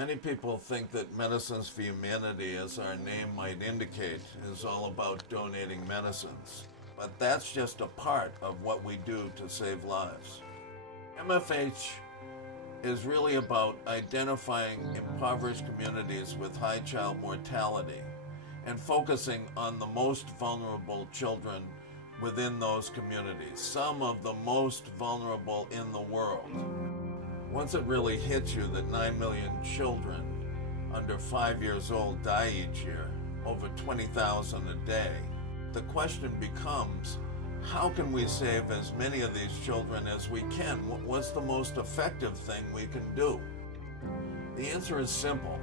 Many people think that Medicines for Humanity, as our name might indicate, is all about donating medicines. But that's just a part of what we do to save lives. MFH is really about identifying impoverished communities with high child mortality and focusing on the most vulnerable children within those communities, some of the most vulnerable in the world. Once it really hits you that 9 million children under 5 years old die each year, over 20,000 a day, the question becomes, how can we save as many of these children as we can? What's the most effective thing we can do? The answer is simple,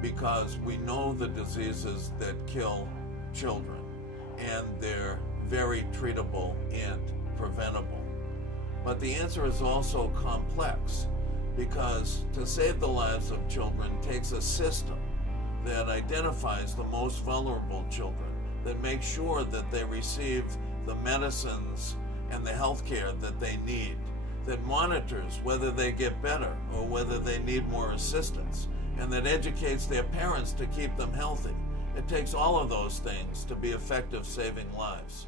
because we know the diseases that kill children, and they're very treatable and preventable. But the answer is also complex, because to save the lives of children takes a system that identifies the most vulnerable children, that makes sure that they receive the medicines and the health care that they need, that monitors whether they get better or whether they need more assistance, and that educates their parents to keep them healthy. It takes all of those things to be effective saving lives.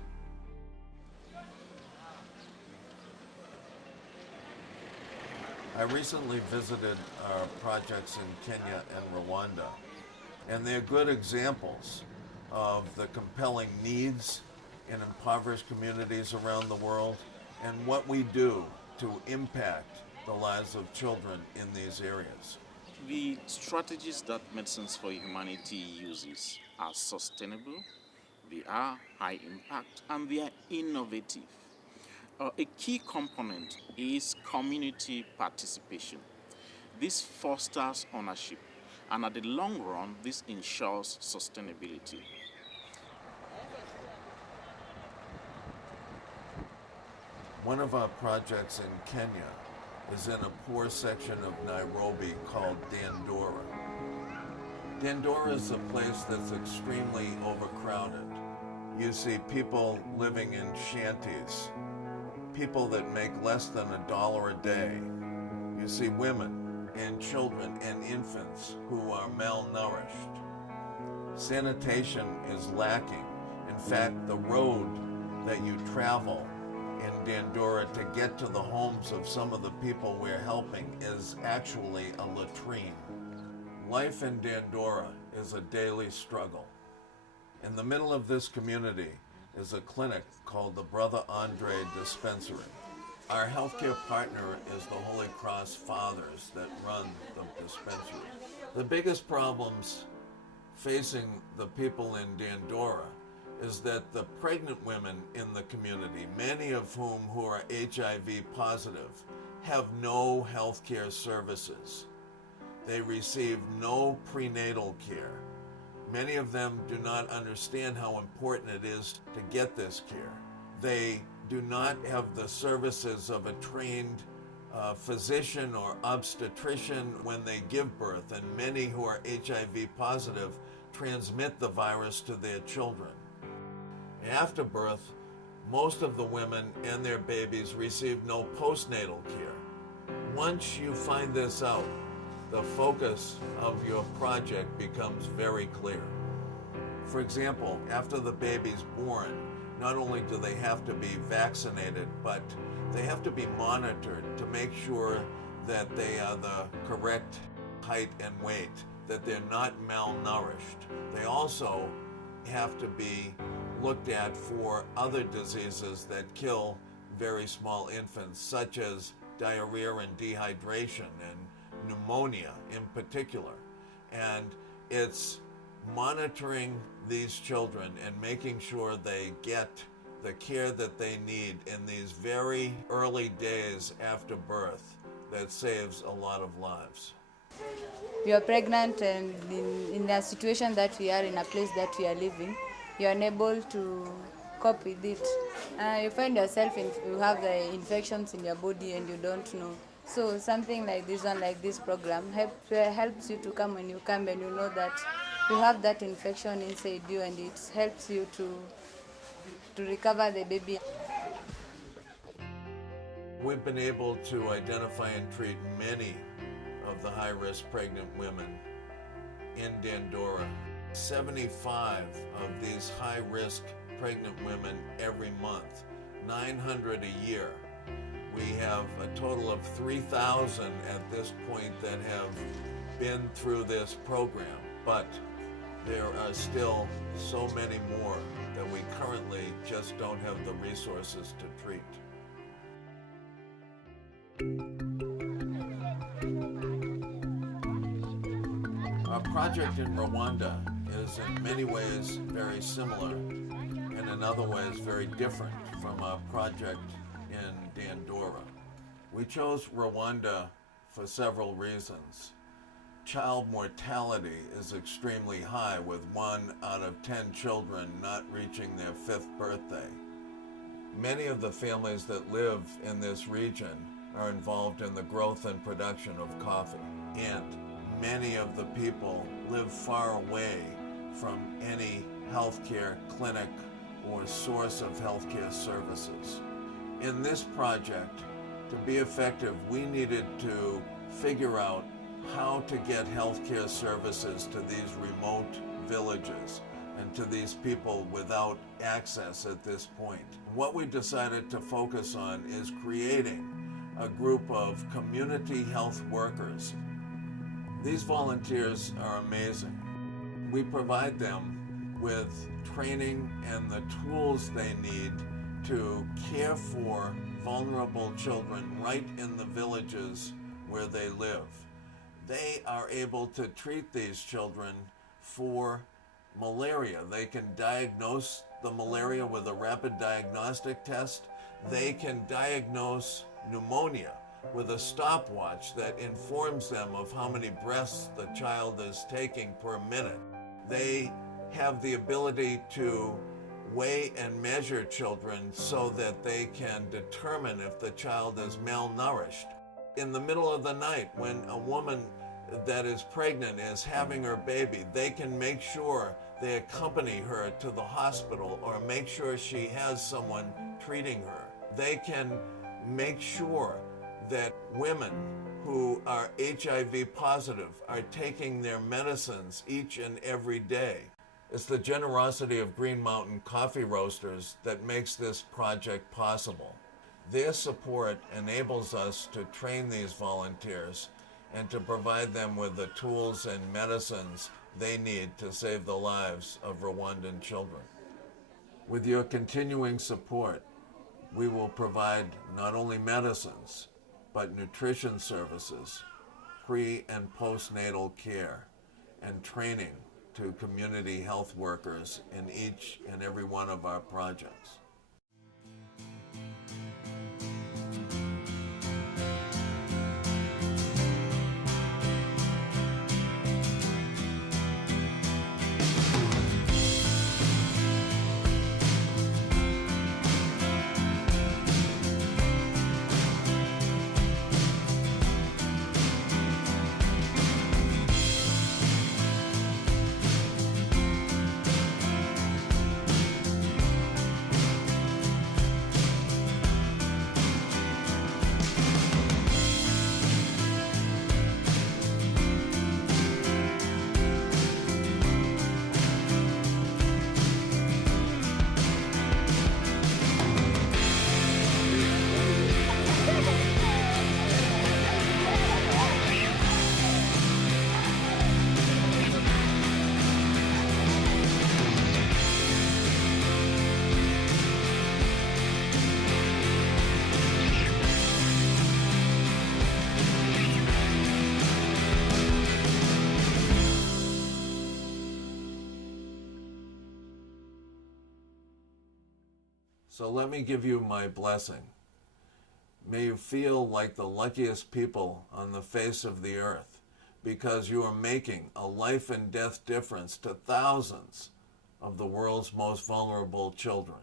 I recently visited our projects in Kenya and Rwanda, and they're good examples of the compelling needs in impoverished communities around the world and what we do to impact the lives of children in these areas. The strategies that Medicines for Humanity uses are sustainable, they are high impact, and they are innovative. A key component is community participation. This fosters ownership, and at the long run, this ensures sustainability. One of our projects in Kenya is in a poor section of Nairobi called Dandora. Dandora is a place that's extremely overcrowded. You see people living in shanties, people that make less than $1 a day. You see women and children and infants who are malnourished. Sanitation is lacking. In fact, the road that you travel in Dandora to get to the homes of some of the people we're helping is actually a latrine. Life in Dandora is a daily struggle. In the middle of this community is a clinic called the Brother Andre Dispensary. Our healthcare partner is the Holy Cross Fathers that run the dispensary. The biggest problems facing the people in Dandora is that the pregnant women in the community, many of whom who are HIV positive, have no health care services. They receive no prenatal care. Many of them do not understand how important it is to get this care. They do not have the services of a trained physician or obstetrician when they give birth, and many who are HIV positive transmit the virus to their children. After birth, most of the women and their babies receive no postnatal care. Once you find this out, the focus of your project becomes very clear. For example, after the baby's born, not only do they have to be vaccinated, but they have to be monitored to make sure that they are the correct height and weight, that they're not malnourished. They also have to be looked at for other diseases that kill very small infants, such as diarrhea and dehydration and pneumonia in particular. And it's monitoring these children and making sure they get the care that they need in these very early days after birth that saves a lot of lives. You are pregnant, and in a situation that we are, in a place that we are living, you are unable to cope with it. You find yourself, you have the infections in your body and you don't know. So something like this one, like this program, helps you to come when you come and you know that you have that infection inside you, and it helps you to recover the baby. We've been able to identify and treat many of the high-risk pregnant women in Dandora. 75 of these high-risk pregnant women every month, 900 a year. We have a total of 3,000 at this point that have been through this program, but there are still so many more that we currently just don't have the resources to treat. Our project in Rwanda is in many ways very similar and in other ways very different from our project in Dandora. We chose Rwanda for several reasons. Child mortality is extremely high, with 1 out of 10 children not reaching their 5th birthday. Many of the families that live in this region are involved in the growth and production of coffee, and many of the people live far away from any healthcare clinic or source of healthcare services. In this project, to be effective, we needed to figure out how to get healthcare services to these remote villages and to these people without access at this point. What we decided to focus on is creating a group of community health workers. These volunteers are amazing. We provide them with training and the tools they need to care for vulnerable children right in the villages where they live. They are able to treat these children for malaria. They can diagnose the malaria with a rapid diagnostic test. They can diagnose pneumonia with a stopwatch that informs them of how many breaths the child is taking per minute. They have the ability to weigh and measure children so that they can determine if the child is malnourished. In the middle of the night, when a woman that is pregnant is having her baby, they can make sure they accompany her to the hospital or make sure she has someone treating her. They can make sure that women who are HIV positive are taking their medicines each and every day. It's the generosity of Green Mountain Coffee Roasters that makes this project possible. Their support enables us to train these volunteers and to provide them with the tools and medicines they need to save the lives of Rwandan children. With your continuing support, we will provide not only medicines, but nutrition services, pre- and postnatal care, and training to community health workers in each and every one of our projects. So let me give you my blessing. May you feel like the luckiest people on the face of the earth, because you are making a life and death difference to thousands of the world's most vulnerable children.